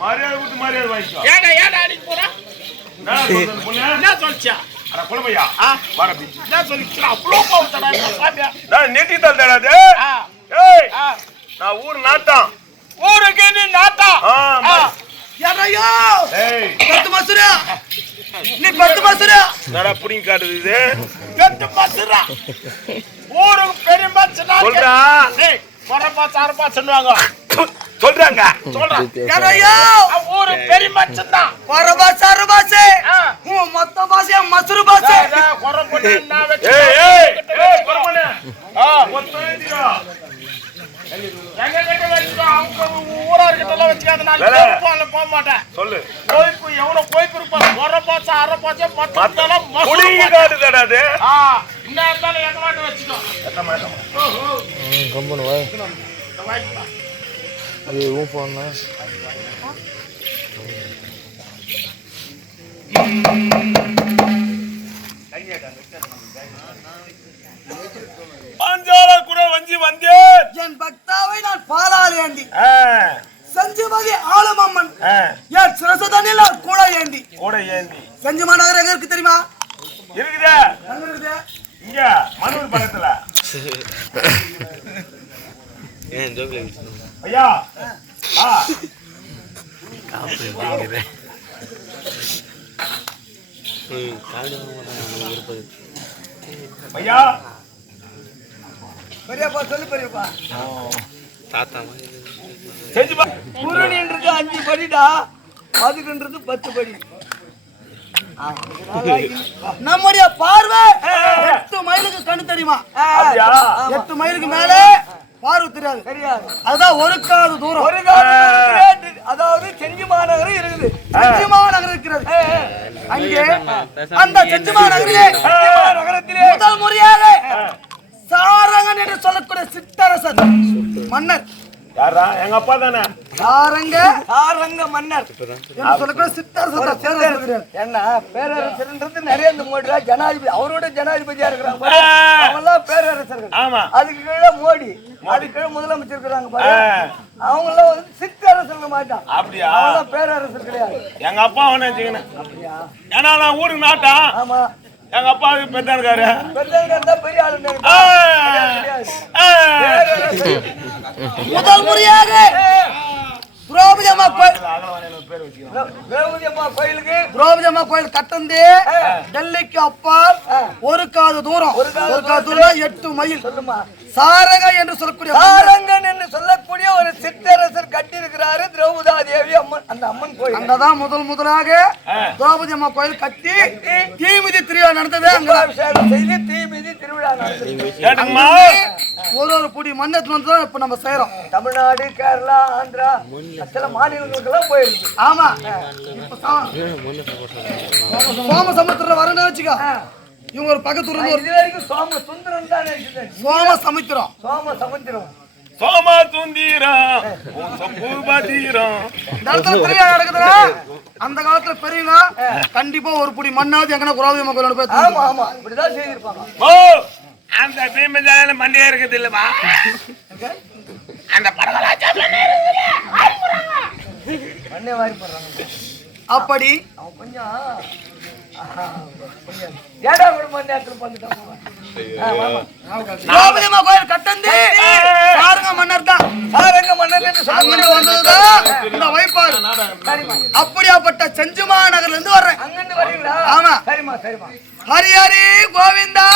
மரியாதை கொடுத்து மரியாதை வாங்கிக்கோ. ஏடா ஏடா அடிக்க போறா? என்ன சொல்லிச்சா? அட குலமையா வர பிச்சு என்ன சொல்லிச்சா? அவ்வளோ கோவத்தடா சாமியா. நான் நெட்டி தான் தேடாது. ஏய் நான் ஊர் நாட்டான். ஊருக்கு நீ நாட்டான். யாரையோ ஏய் 10 மசுரா நீ 10 மசுரா நடா புடிங்க காட்டுது இது 10 மசுரா ஊருக்கு பெரிய மச்சனா சொல்றா. டேய் வரப்பா சாரப்பா சொல்வாங்க. சொல்றாங்க யாரையோ ஊருக்கு பெரிய மச்சனா வரபா சாரபாசே மொத்த பாசே மசுரு பாசே கொரப்பொண்ணு நான் வெச்சு. ஏய் ஏய் ஏய் கொரப்பொண்ணு மொத்தம் ஏத்திடா. எங்க கிட்ட வெச்சுடா. அவங்க ஊரா கிட்டலாம் வெச்சுக்காத. நான் போக மாட்டேன். சொல்லு. கோய்ப்பு எவ்வளவு கோய்ப்பு இருப்பாங்க. வரப்பா சாரப்பாச்சே மொத்தம் புடிங்க காட்டுதடா அது. இந்த இடத்துல எங்க மாட்ட வெச்சுக்கோ. எத்த மாட்டோம். கம்பன வா. அது ஊ போனா. பாஞ்சால குரல் வஞ்சி வந்தே என் பக்தாவை நான் பாலால் ஏந்தி செஞ்சுமதி ஆலமம்மன் என் சிரசதனில் கூட ஏந்தி செஞ்சு மாநகர் எங்க இருக்கு தெரியுமா? இருக்குதா? எங்க இருக்குது? இங்க மனூர் பக்கத்துல. ஏன் ஜோக்ல ஐயா காப்பு கேக்குறே. காடு இருப்பது. ஐயா பெரியப்பா சொல்லு பெரியப்பா. தாத்தா செஞ்சு பா. குருணின்றது 5 படிடா, அதுக்குன்றது 10 படி. நம்முடைய பார்வை 8 மைலுக்கு கண்ணு தெரியுமா? 8 மைலுக்கு மேல பார்வை தெரியாது. அதுதான் ஒரு காது தூரம். அதாவது செஞ்சி மாநகரம் இருக்குது. செஞ்சி மாநகரம் இருக்கிறது. அங்கே அந்த செஞ்சி மாநகரிலே முதல் முறையாக சாரங்கன் என்று சொல்லக்கூடிய சிற்றரசர் மன்னர். யாரா? எங்க அப்பா தானே. சாரங்க மன்னர் என்று சொல்லக்கூடிய சிற்றரசர். என்ன பேரரசர்ன்றது நரேந்திர மோடி ஜனாதிபதி, அவரோட ஜனாதிபதியா இருக்கிறாங்க. அவங்கெல்லாம் பேரரசர்கள். ஆமா. அதுக்கு கீழே மோடி, அதுக்கு கீழே முதலமைச்சர் இருக்கிறாங்க பாரு. அவங்க எல்லாம் வந்து சிற்றரசர்கள் மாட்டான். அப்படியா? அவங்கெல்லாம் பேரரசர் கிடையாது. எங்க அப்பா அவனை வச்சுக்கணும். ஏன்னா நான் ஊருக்கு நாட்டா. ஆமா. எங்க அப்பா பெத்தா இருக்காரு. பெரிய ஆளு. முதல் முறையாக திரௌபதி அம்மா கோயில் கட்டந்து டெல்லிக்கு அப்பால் ஒரு காது தூரம். 8 மைல். சாரங்க என்று சொல்லக்கூடிய சாரங்கன் என்று சொல்லக்கூடிய ஒரு சிற்றரசர் கட்டி இருக்கிறாரு திரௌபதா தேவி அம்மன். அந்த அம்மன் கோயில் அங்கதான் முதலாக திரௌபதி அம்மா கோயில் கட்டி தீமிதி திருவிழா நடந்தது. அங்க செய்து தீமிதி திருவிழா நடந்தது. ஒரு குடி மண்ணத்துல வந்து இப்ப நம்ம செய்யறோம். தமிழ்நாடு, கேரளா, ஆந்திரா சில மாநிலங்களுக்கெல்லாம் போயிருக்கு. ஆமா. சோமசமுத்திரம் வரணும் வச்சுக்கோ. இவங்க ஒரு பக்கத்துல இருந்து இது வரைக்கும் சோமசுந்தரம் தான் இருக்குது. சோமசமுத்திரம் நடக்குதுல. அந்த காலத்துல பெரியவங்க கண்டிப்பா ஒரு புடி மண்ணாவது எங்கன்னா திரௌபதி அம்மா கோயிலோட போய். ஆமா ஆமா இப்படிதான் செய்திருப்பாங்க. அந்த பீமஜால மண்டையா இருக்குது இல்லவா? அந்த படகலாச்சா மண்ணே வாரி போடுறாங்க. அப்படி அவன் கொஞ்சம் ஏடா ஒரு மணி நேரத்துல வந்துட்டான். திரௌபதி அம்மா கோயில் கட்டந்து சாரங்க மன்னர் தான். சாரங்க மன்னர் என்று சொல்லி வந்ததுதான் இந்த வைப்பாறு. அப்படியாப்பட்ட செஞ்சி மாநகர்ல இருந்து வர்றேன். அங்கிருந்து வரீங்களா? ஆமா. சரிமா. ஹரி ஹரி கோவிந்தா.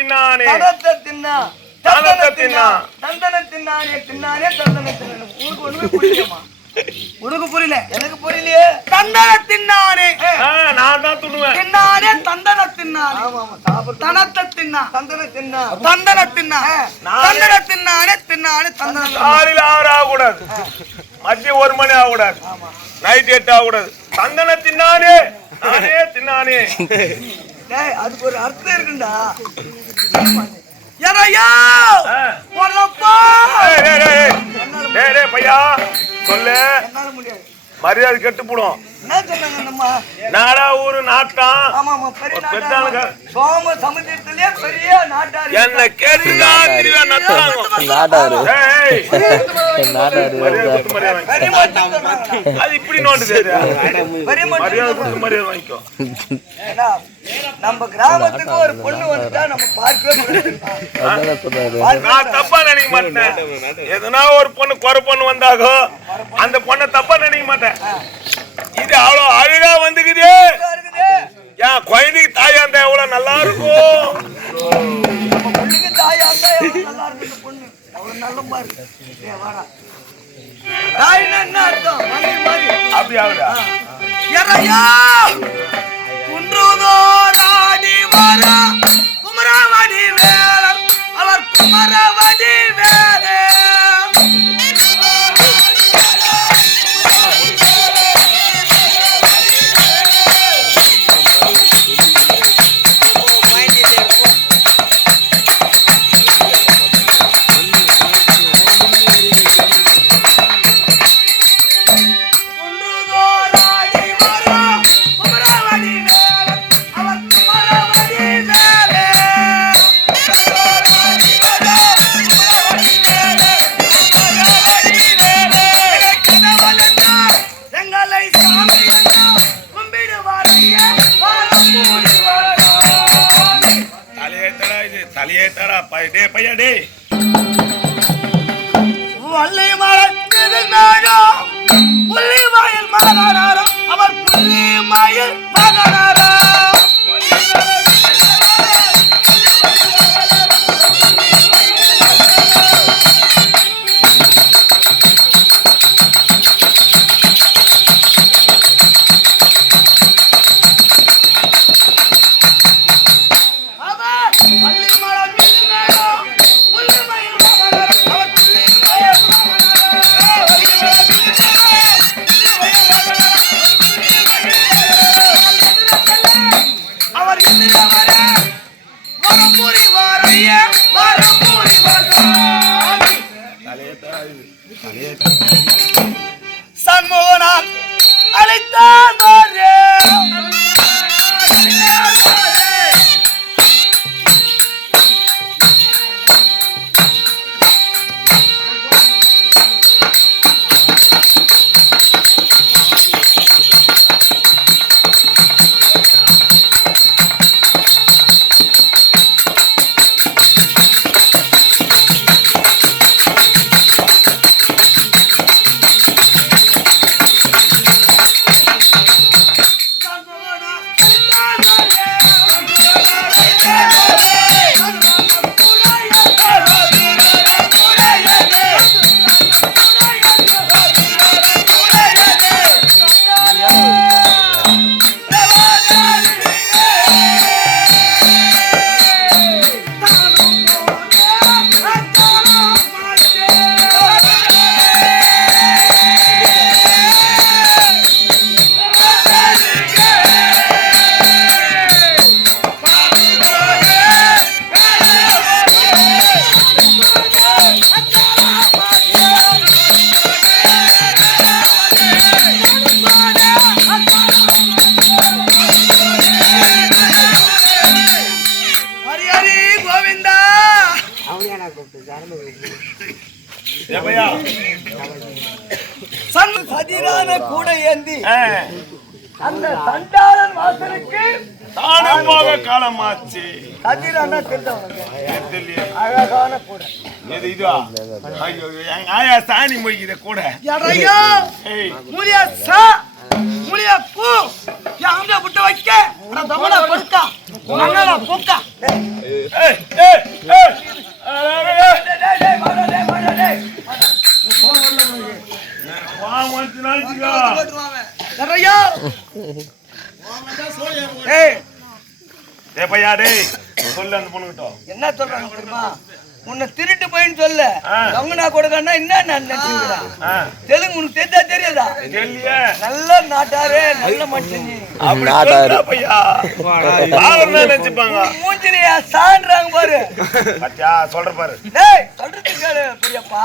தின்னானே தனத்தை தின்னா தனத்தை தின்னா தந்தன தின்னானே தின்னானே தந்தன தின்னானே. உனக்கு ஒண்ணுமே புரியலையம்மா? உனக்கு புரியல, எனக்கு புரியலையே. தந்தன தின்னானே நான் தான் துண்ணுவேன். தின்னானே தந்தன தின்னானே. ஆமா ஆமா சாப்பிடு. தனத்தை தின்னா தந்தன தின்னா தந்தன தின்னா தந்தன தின்னானே தின்னானே தந்தன. காலையில 6 ஆகக்கூடாது, மதியம் 1 மணி ஆகக்கூடாது, நைட் 8 ஆகக்கூடாது. தந்தன தின்னானே நானே தின்னானே. டேய் அதுக்கு ஒரு அர்த்தம் இருக்குண்டா. ஏறையா போறப்பா. டேய் பையா சொல்லு, என்னால முடியாது. மரியாதை கெட்டு போடும். என்ன சொன்னாங்க நம்ம? நாடா ஊரு நாட்டம். ஆமா ஆமா பெரிய பெத்தானுங்க நாட்டாரு. சோம சமுத்திரத்திலே பெரிய நாட்டாரு. என்ன கேட்டுதான் திருவா நட்டாங்க நாடாரு ஏய் நாடாரு மரியாதை கொடுத்து மரியாதை வாங்கி. பெரிய மாட்டாங்க. அது இப்படி நோண்டுது. பெரிய மரியாதை மாட்டாங்க. கொடுத்து மரியாதை வாங்கிக்கோ. ஏன்னா, நம்ம கிராமத்துக்கு ஒரு பொண்ணு வந்துட்டா நம்ம பார்க்கவே முடியாது. நான் தப்பா நினைக்க மாட்டேன். எதனா ஒரு பொண்ணு குறை பொண்ணு வந்தாகோ அந்த பொண்ணை தப்பா நினைக்க மாட்டேன். இது அவ்வளவு அழகா வந்துக்குது. ஏன் குழந்தைக்கு தாயா இருந்தா எவ்வளவு நல்லா இருக்கும். நம்ம பொண்ணுக்கு தாயா இருந்தா எவ்வளவு நல்லா இருக்கு இந்த பொண்ணு. அவ்வளவு நல்ல மாதிரி. ஏய் வாடா. தாய்னா என்ன அர்த்தம்? மலை மாதிரி. அப்படி ஆகுதா? ஏறையா குன்றுதோ நாடி வர குமரவடி வேலன் அவர் குமரவடி வேலே. தலையேத்தடா டே பையா டே. வள்ளி மலத்தில் மேகம் புள்ளி மயில் மகனாரோ அவர் புள்ளி மயில் மகனாரோ. சண்முகனான் அழைத்தான் சதிரான கூட ஏந்தி அந்த சண்டாளன் வாசலுக்கு தானும் போக காலமாச்சு. சதிரான அழகான கூட இதுவா ஐயோ எங்க ஆயா சாணி மொய்கிற கூட எறையோ முலியா சா முலியா பூ யாங்க புட்டு வைக்க நான் தமனா படுக்கா அண்ணா பொக்கா ஏய் ஏய் ஏய் வா வந்து நாச்சிகா நிறையா ஏய் ஏய் பையா டேய் சொல்லு அந்த பொண்ணுகிட்ட என்ன சொல்றாங்க தெரியுமா உன்னை திருட்டு போயின்னு சொல்ல கங்கனா கொடுக்கன்னா என்ன நினைச்சுக்கிறான் தெலுங்கு உனக்கு தெரிஞ்சா தெரியாதா தெரியல நல்ல நாட்டாரே நல்ல மனுஷன் அப்படி சொல்றா பையா பாவம் நினைச்சுப்பாங்க மூஞ்சிலியா சான்றாங்க பாரு பச்சா சொல்ற பாரு டேய் சொல்றது கேளு பெரியப்பா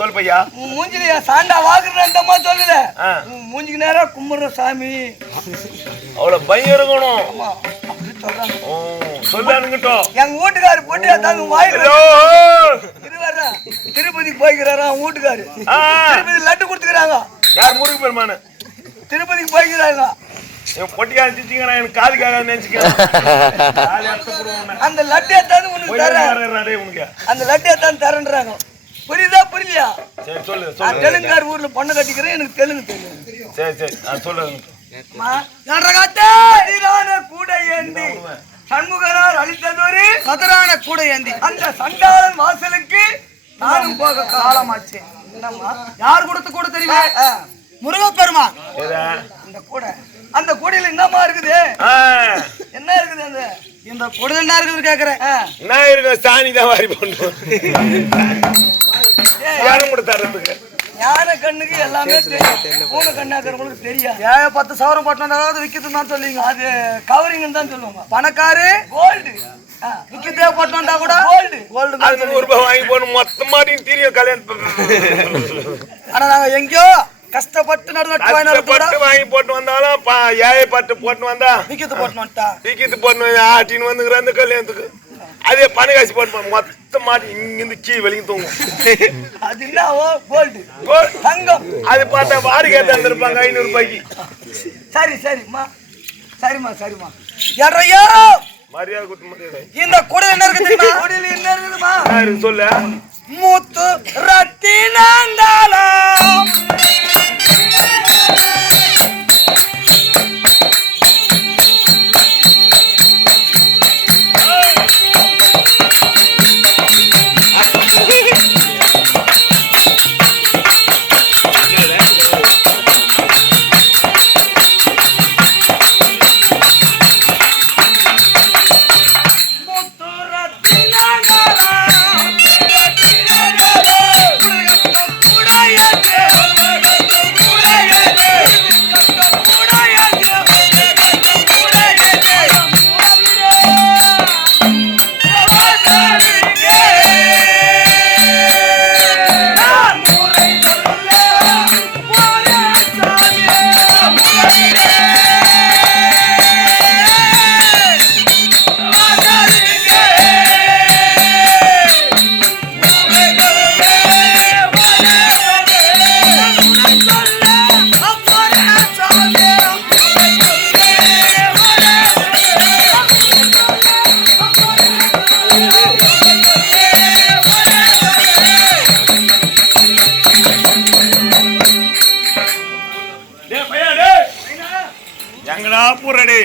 சொல் பையா உன் மூஞ்சிலியா சாண்டா வாக்குறேன்டமா சொல்லுல உன் மூஞ்சிக்கு நேரா கும்பிடுற சாமி அவ்வளவு பயம் இருக்கணும் ஆமா அப்படி சொல்றாங்க சொல்லானுங்கட்டும் எங்க வீட்டுக்காரு பொட்டியா தாங்க வாயில இருவாரா திருப்பதிக்கு போய்க்கிறாரா வீட்டுக்காரு திருப்பதி லட்டு கொடுத்துக்கிறாங்க யார் முருகு பெருமானு திருப்பதிக்கு போய்க்கிறாங்க என் பொட்டியா வச்சுட்டீங்கன்னா எனக்கு காது காது நினைச்சுக்கிறேன் அந்த லட்டு ஏத்தாந்து உனக்கு தரேன் உனக்கு அந்த லட்டு ஏத்தாந்து தரேன்றாங்க புரியுதா புரியலையா சரி சொல்லு நான் தெலுங்கார் ஊர்ல பொண்ணு கட்டிக்கிறேன் எனக்கு தெலுங்கு தெரியும் சரி சரி நான் சொல்லு கூட ஏந்தி சண்முகனார் அளித்ததொரு சதுரான கூட ஏந்தி அந்த சண்டாளன் வாசலுக்கு நானும் போக காலமாச்சு என்னம்மா யார் கொடுத்து கூட தெரியுமா முருகப்பெருமான் இந்த கூட அந்த கூடையில என்னமா இருக்குது என்ன இருக்குது அந்த இந்த கூடையில என்ன இருக்குது கேக்குறேன் என்ன இருக்கு சாணி தான் வாரி போடணும் யாரும் கூட தரதுக்கு ஞான கண்ணுக்கு எல்லாமே தெரியும் பூனை கண்ணாக்கிறவங்களுக்கு தெரியாது 10 சவரம் போட்டோம் விற்கிறது தான் சொல்லுவீங்க அது கவரிங் தான் சொல்லுவாங்க பணக்காரு கோல்டு விற்கதே போட்டோம்டா கூட கோல்டு கோல்டு அது 100 ரூபாய் வாங்கி போடணும் மொத்தமாடி தெரியும் கல்யாணம் ஆனா நாங்க எங்கயோ கஷ்டப்பட்டு நடுநட்டு வாங்கி போட்டு வந்தாலும் ஏழை பட்டு போட்டு வந்தா விற்கிறது போட்டு ஆட்டின்னு வந்துக்கிற அந்த கல்யாணத்துக்கு அதே பணம் காசு போட்டு மொத்த மாட்டி இங்கிருந்து கீ வெளியும் தூங்கும் அது என்னவோ கோல்டு தங்கம் அது பார்த்தா வாரி கேட்டு வந்திருப்பாங்க 500 ரூபாய்க்கு சரி சரிம்மா சரிம்மா சரிம்மா யாரையோ மரியாதை கொடுத்து மரியாதை இந்த குடல் என்ன இருக்கு தெரியுமா குடல் என்ன இருக்குமா சொல்லு மூத்து ரத்தினந்தாலம் எங்கடா பூரடி